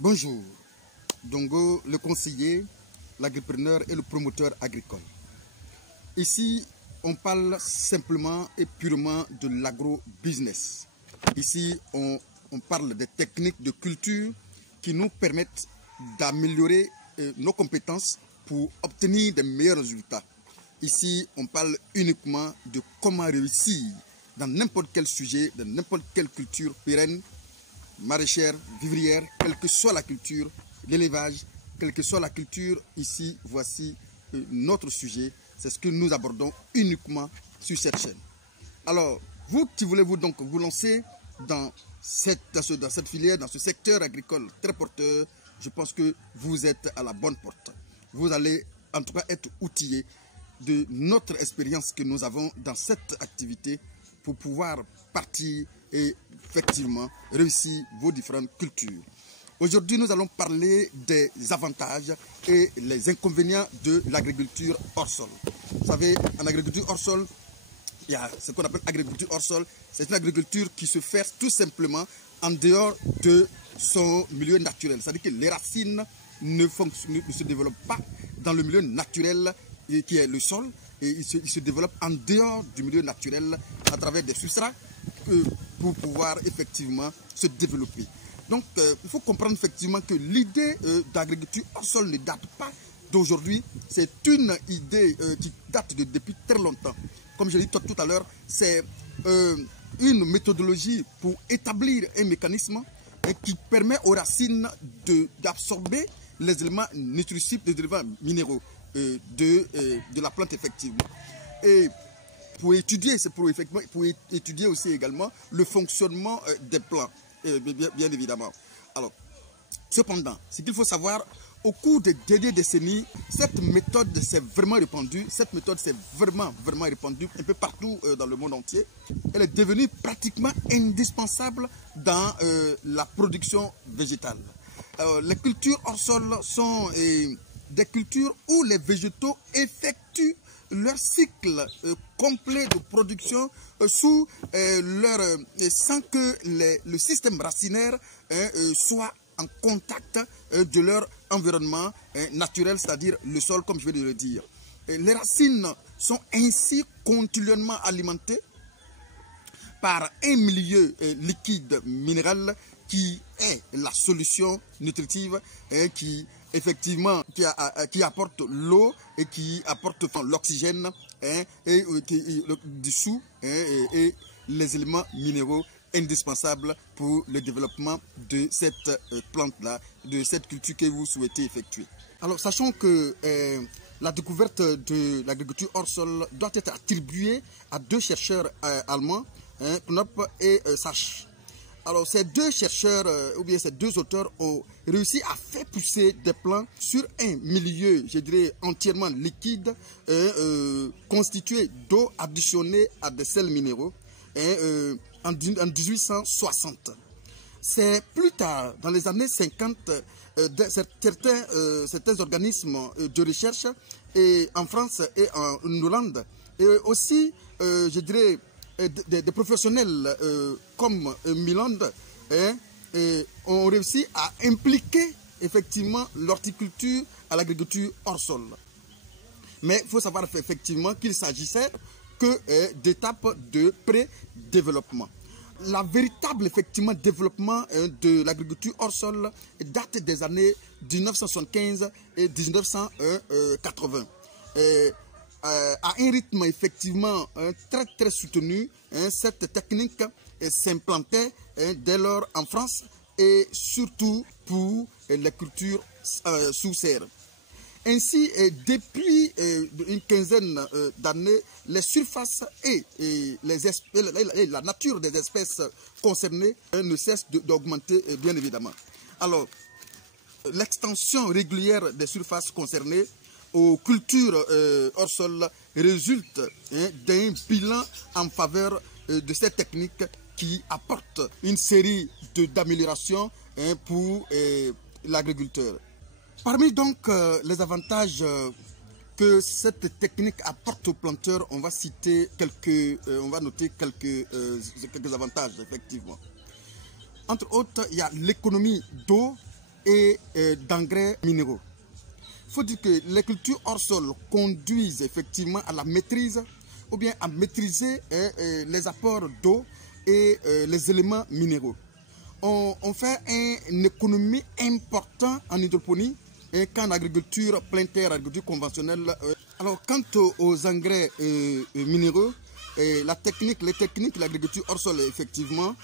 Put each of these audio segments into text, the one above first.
Bonjour, Dongo, le conseiller, l'agripreneur et le promoteur agricole. Ici, on parle simplement et purement de l'agro-business. Ici, on parle des techniques de culture qui nous permettent d'améliorer nos compétences pour obtenir des meilleurs résultats. Ici, on parle uniquement de comment réussir dans n'importe quel sujet, dans n'importe quelle culture pérenne, maraîchère, vivrière, quelle que soit la culture, l'élevage, quelle que soit la culture, ici, voici notre sujet. C'est ce que nous abordons uniquement sur cette chaîne. Alors, vous qui voulez donc vous lancer dans cette filière, dans ce secteur agricole très porteur, je pense que vous êtes à la bonne porte. Vous allez en tout cas être outillé de notre expérience que nous avons dans cette activité pour pouvoir partir et effectivement réussir vos différentes cultures. Aujourd'hui, nous allons parler des avantages et les inconvénients de l'agriculture hors sol. Vous savez, en agriculture hors sol, il y a ce qu'on appelle agriculture hors sol. C'est une agriculture qui se fait tout simplement en dehors de son milieu naturel. C'est-à-dire que les racines ne se développent pas dans le milieu naturel qui est le sol. Et il se développe en dehors du milieu naturel à travers des substrats pour pouvoir effectivement se développer. Donc, il faut comprendre effectivement que l'idée d'agriculture hors sol ne date pas d'aujourd'hui. C'est une idée qui date depuis très longtemps. Comme je l'ai dit tout à l'heure, c'est une méthodologie pour établir un mécanisme qui permet aux racines d'absorber les éléments nutritifs, les éléments minéraux de la plante effectivement. Et pour étudier aussi également le fonctionnement des plants, bien évidemment. Alors, cependant, ce qu'il faut savoir, au cours des dernières décennies, cette méthode s'est vraiment répandue. Cette méthode s'est vraiment répandue un peu partout dans le monde entier. Elle est devenue pratiquement indispensable dans la production végétale. Les cultures hors sol sont des cultures où les végétaux effectuent leur cycle complet de production sans que le système racinaire soit en contact de leur environnement naturel, c'est-à-dire le sol, comme je viens de le dire. Les racines sont ainsi continuellement alimentées par un milieu liquide minéral qui est la solution nutritive qui apporte l'eau et qui apporte l'oxygène et les éléments minéraux indispensables pour le développement de cette plante-là, de cette culture que vous souhaitez effectuer. Alors, sachant que la découverte de l'agriculture hors sol doit être attribuée à deux chercheurs allemands, Knopp et Sachs. Alors, ces deux chercheurs, ou bien ces deux auteurs, ont réussi à faire pousser des plants sur un milieu, je dirais, entièrement liquide, constitué d'eau additionnée à des sels minéraux, en 1860. C'est plus tard, dans les années 50, certains organismes de recherche, et en France et en Hollande, et aussi, je dirais, des professionnels comme Miland ont réussi à impliquer effectivement l'horticulture à l'agriculture hors sol. Mais il faut savoir effectivement qu'il s'agissait que d'étapes de pré-développement. La véritable effectivement développement de l'agriculture hors sol date des années 1975 et 1980. À un rythme effectivement très soutenu, cette technique s'implantait dès lors en France et surtout pour les cultures sous serre. Ainsi, depuis une quinzaine d'années, les surfaces et la nature des espèces concernées ne cessent d'augmenter bien évidemment. Alors, l'extension régulière des surfaces concernées aux cultures hors sol résulte d'un bilan en faveur de cette technique qui apporte une série d'améliorations pour l'agriculteur. Parmi donc les avantages que cette technique apporte aux planteurs, on va noter quelques avantages effectivement. Entre autres, il y a l'économie d'eau et d'engrais minéraux. Il faut dire que les cultures hors sol conduisent effectivement à la maîtrise ou bien à maîtriser les apports d'eau et les éléments minéraux. On fait une économie importante en hydroponie et qu'en agriculture plein terre, agriculture conventionnelle. Alors quant aux engrais minéraux, les techniques de l'agriculture hors sol effectivement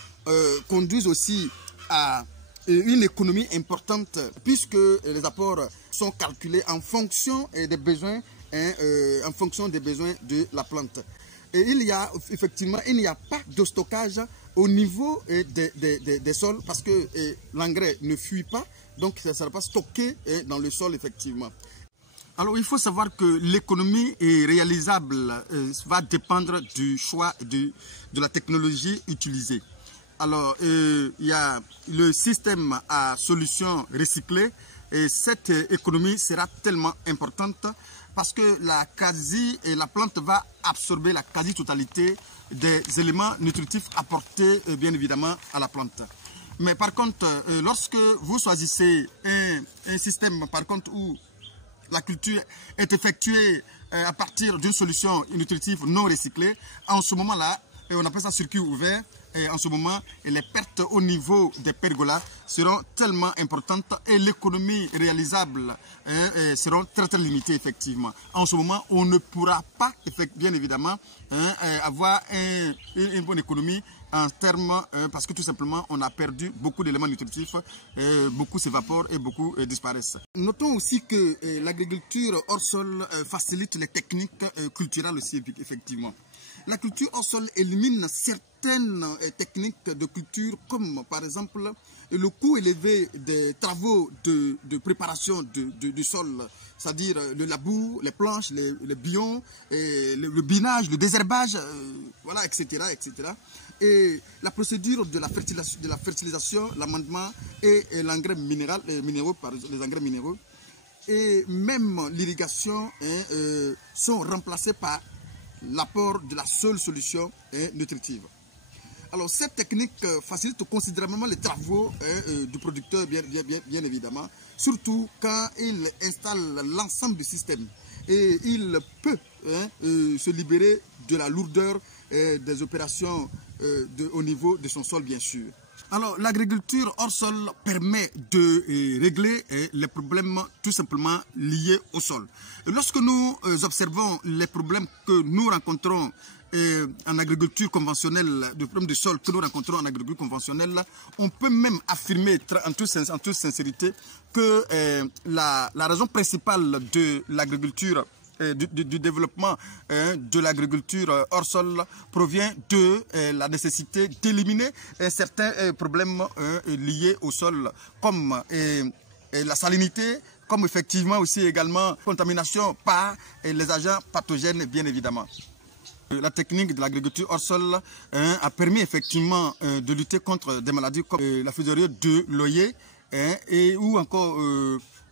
conduisent aussi à une économie importante puisque les apports sont calculés en fonction des besoins, de la plante. Et il y a effectivement, il n'y a pas de stockage au niveau des sols parce que l'engrais ne fuit pas, donc ça ne sera pas stocké dans le sol effectivement. Alors il faut savoir que l'économie réalisable va dépendre du choix de la technologie utilisée. Alors il y a le système à solution recyclée et cette économie sera tellement importante parce que la plante va absorber la quasi-totalité des éléments nutritifs apportés bien évidemment à la plante. Mais par contre, lorsque vous choisissez un système par contre où la culture est effectuée à partir d'une solution nutritive non recyclée, en ce moment-là, on appelle ça circuit ouvert, et en ce moment, les pertes au niveau des pergolas seront tellement importantes et l'économie réalisable seront très limitées effectivement. En ce moment, on ne pourra pas, bien évidemment, avoir une bonne économie en termes, parce que tout simplement, on a perdu beaucoup d'éléments nutritifs, beaucoup s'évaporent et beaucoup disparaissent. Notons aussi que l'agriculture hors sol facilite les techniques culturelles aussi, effectivement. La culture hors sol élimine certaines techniques de culture comme par exemple le coût élevé des travaux de préparation du sol, c'est-à-dire le labour, les planches, les bions, le binage, le désherbage, voilà, etc., etc. Et la procédure de la fertilisation, l'amendement et l'engrais minéral, les engrais minéraux et même l'irrigation sont remplacés par l'apport de la seule solution nutritive. Alors cette technique facilite considérablement les travaux du producteur, bien évidemment, surtout quand il installe l'ensemble du système. Et il peut se libérer de la lourdeur des opérations au niveau de son sol, bien sûr. Alors l'agriculture hors sol permet de régler les problèmes tout simplement liés au sol. Lorsque nous observons les problèmes que nous rencontrons en agriculture conventionnelle, le problème du sol que nous rencontrons en agriculture conventionnelle, on peut même affirmer en toute sincérité que la raison principale de l'agriculture du développement de l'agriculture hors sol provient de la nécessité d'éliminer certains problèmes liés au sol comme la salinité, comme effectivement aussi également contamination par les agents pathogènes bien évidemment. La technique de l'agriculture hors sol a permis effectivement de lutter contre des maladies comme la fibrose de l'œillet ou encore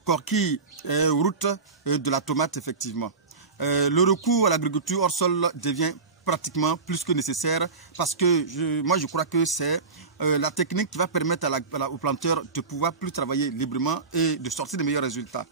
coquille route de la tomate effectivement. Le recours à l'agriculture hors sol devient pratiquement plus que nécessaire parce que moi je crois que c'est la technique qui va permettre aux planteurs de pouvoir plus travailler librement et de sortir de meilleurs résultats.